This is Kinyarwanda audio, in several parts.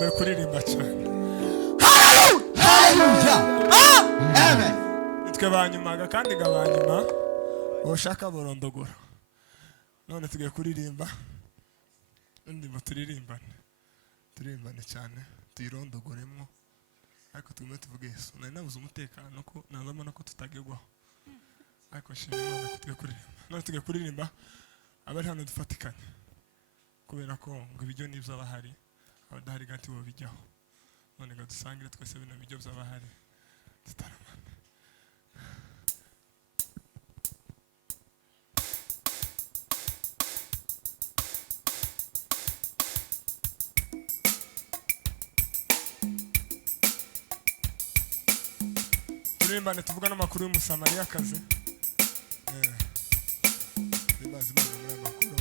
Tukumbuye kuririmba cyane. Haleluya. Amen. Nitwe banyumaga kandi gabanyuma ushaka borondogora. None tugiye kuririmba. Ndimo turirimbane cyane. Tuyirondogoremo. Ariko tugume tuvuge Yesu. Nari nabuze umutekano ko nazamana ko tutagegwaho. Ariko shimira Imana ko tugiye kuririmba. None tugiye kuririmba abari hano dufatikanye. Kubera ko ngo ibijyo nibyo abahari. Abadahari gati bo bijyaho. None ngo dusangire twese bino bijyo by'abahari. Tutaramana. Turimbane tuvuga n'amakuru y'umusamariyakazi. Bibazi muri amakuru.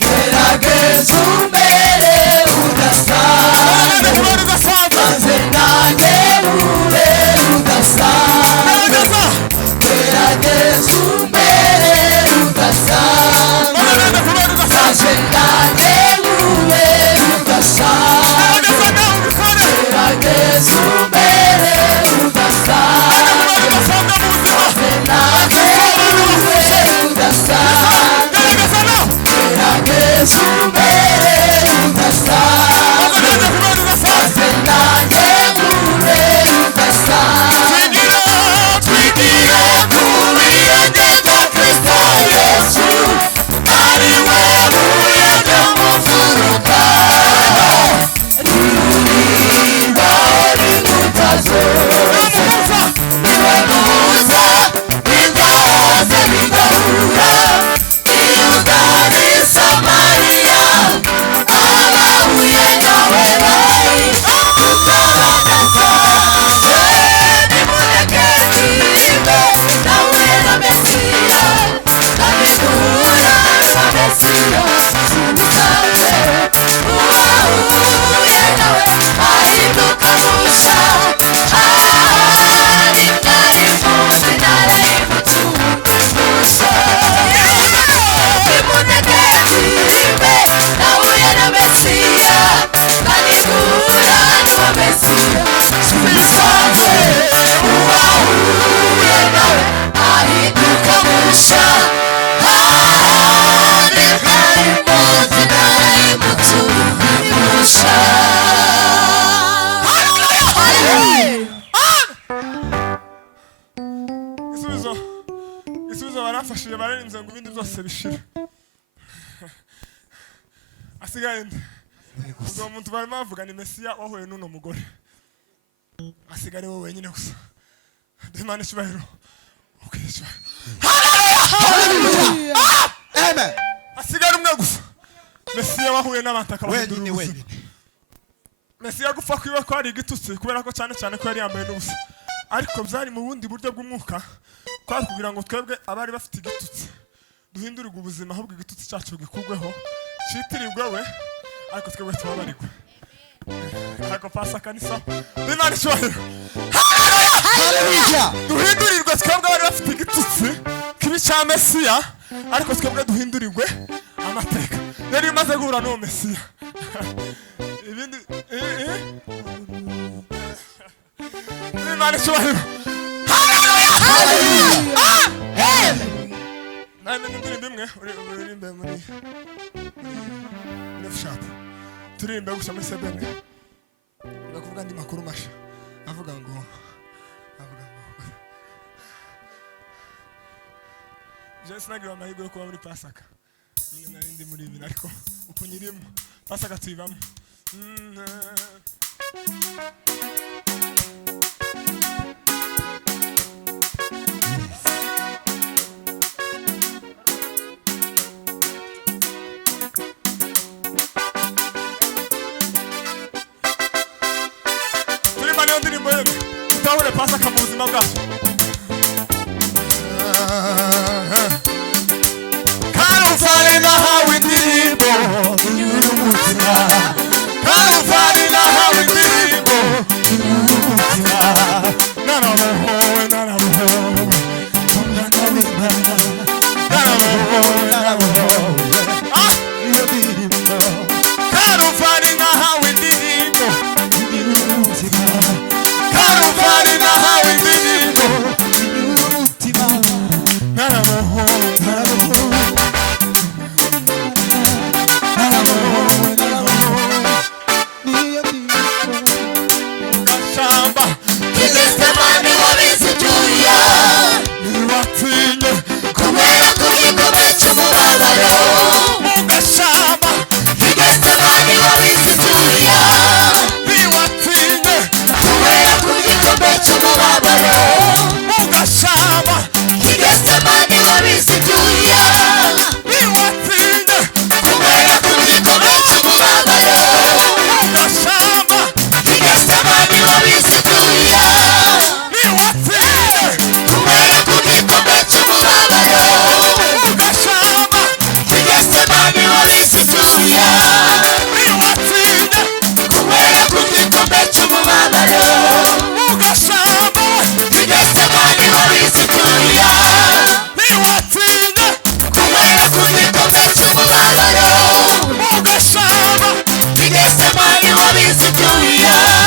Gerageza umbere udasanzwe barafashije bararinze ngo ibindi byose bishire asigaye nde uwo muntu barimo bavuga ni Mesiya wahuye n'uno mugore asigare wowe wenyine gusa Imana icyubahiro ukishyura Amen. asigare umwe gusa Mesiya wahuye n'abantu akabahindura Wenyine ubuzima Mesiya gupfa kwiwe ko ari igitutsi kubera ko cyane cyane ko yari yambaye n'ubusa ariko byari mu bundi buryo bw'umwuka kwari kugira ngo twebwe abari bafite igitutsi duhindurirwe ubuzima ahubwo igitutsi cyacu gikugweho cyitirirwe we ariko twebwe tubabarigwe ariko Pasaka ni sawa Imana icyubahiro Hallelujah. duhindurirwe twebwe abari bafite igitutsi kibi cya Mesiya ariko twebwe duhindurirwe amateka yari imaze guhura n'uwo Mesiya ibindi Imana icyubahiro namenye indirimbo imwe uririmbe muri F-sharp turirimbe gusa muri sebene ndakuvuga andi makuru masha avuga ngo je sinagira amahirwe yo kuba muri Pasaka nyine nari ndi muri ibi ariko uko nyirimo Pasaka tuyibamo turirimba niyo ndirimbo yemwe tutahure Pasaka mu buzima bwacu Karufari nahawe indirimbo inyura umutima Karufari nahawe indirimbo inyura umutima narabohowe narabohowe umwana w'Imana narabohowe narabohowe iyo ndirimbo Karufari nahawe indirimbo inyura umutima Karufari nahawe indirimbo inyura umutima narabohowe narabohowe Yes,